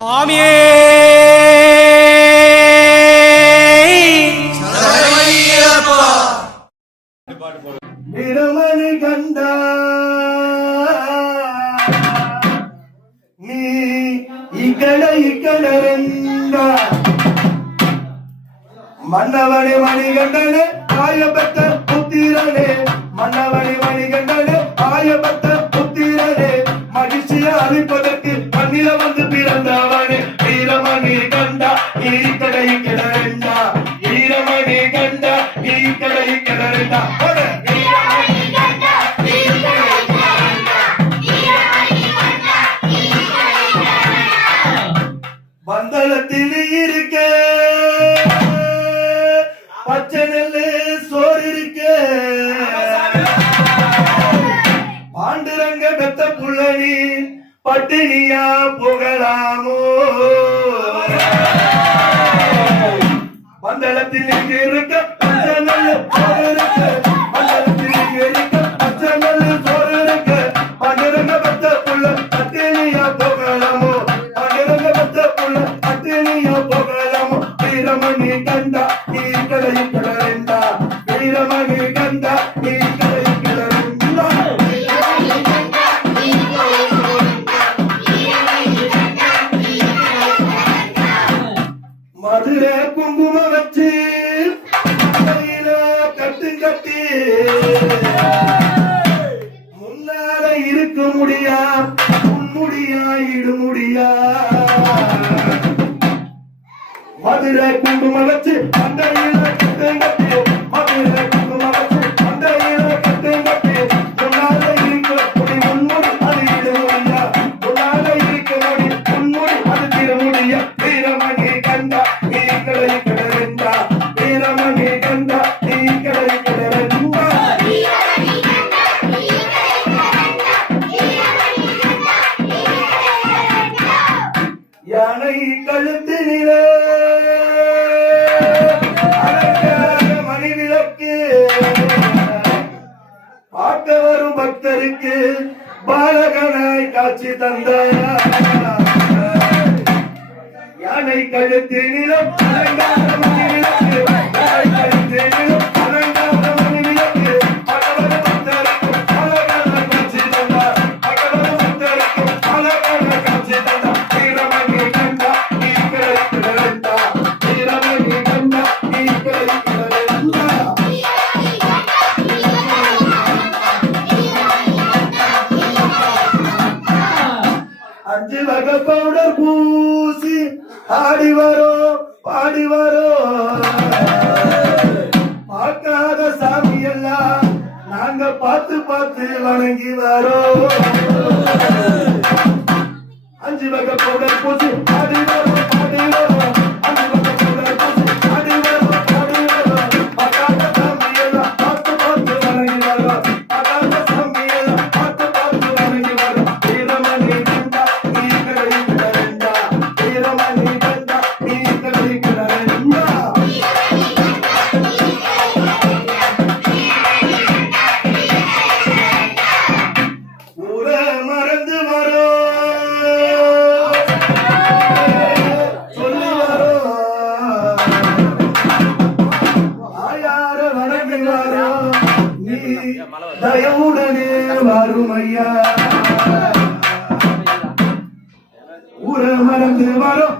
சுவாமியே வீரமணி கண்டா நீ இக்கட மன்னவனே மணிகண்டனே ஆயபத்த புத்திரனே மன்னவனே மணிகண்டனே ஆயபத்த புத்திரனே மகிழ்ச்சியை அளிப்பதற்கு மண்ணில வந்து பிறந்தவனே வீரமணி கண்டா இக்கடை கிடறா வீரமணி கண்டா இக்கடை கிடறா பந்தளத்தில் இருக்க பச்சை நெல்லு சோறு இருக்க பாண்டுரங்க பெத்த புள்ளனி பட்டினியா புகழாமோ பந்தளத்தில் இருக்க பச்சை நெல்லு சோறு இருக்க பந்தளத்தில் இருக்க பச்சை நெல்லு சோறு இருக்க பாண்டுரங்க பெத்த புள்ள பட்டினியா புகழாமோ பாண்டுரங்க பெத்த புள்ள பட்டினியா புகழாமோ வீரமணி கண்டா நீ கடை கிடறா வீரமணி கண்டா நீ கடை கிடறா மதுரை குங்குமம் வச்சு கட்டு கட்டி முன்னால இருக்க முடியா முன்முடியா இடுமுடியா மதுரை குங்குமம் வச்சு அந்த கட்டு கட்டி மதுரை குங்குமம் வச்சு அந்த கட்டு கட்டி முன்னால இருக்க முடி முன்முடி அது இடுமுடியா முன்னால இருக்க முடி முன்முடி அது திருமுடியா வீரமணி கண்டா நீ கடை கிடறா வீரமணி கண்டா நீ கடை கிடறா யானை கழுத்தினிலே மணி விளக்கு பார்க்க வரும் பக்தருக்கு பாலகனாய் காட்சி தந்தார் யானை கழுத்தினிலும் அலங்கார மணி விளக்கு யானை கழுத்தினிலும் அலங்கார மணி விளக்கு பகவத பக்தருக்கு பாலகனாய் காட்சி தந்தார் பகவத பக்தருக்கு பாலகனாய் காட்சி தந்தார் வீரமணி கண்டா நீ கடை கிடறா வீரமணி கண்டா நீ கடை கிடறா அஞ்சு வகை பவுடர் பூசி ஆடி வரும் பாடி வரும் பார்க்காத சாமி எல்லாம் நாங்க பார்த்து பார்த்து வணங்கி வரோம் அஞ்சு வகை பவுடர் பூசி ஆடி வரும் பாடி வரும் அஞ்சு வகை பவுடர் பூசி ஆடி வரும் பாடி வரும் பார்க்காத சாமி எல்லாம் பார்த்து பார்த்து வணங்கி வரோம் பார்க்காத சாமி எல்லாம் பார்த்து பார்த்து வணங்கி வரோம் வீரமணி கண்டா நீ கடை கிடறா வீரமணி கண்டா நீ கடை கிடறா ஊரை மறந்து வரோம் சொல்லி வரோம் ஆயார வணங்கி வரோம் நீ தயவுடனே வரும் ஐயா ஊரை மறந்து வரோம்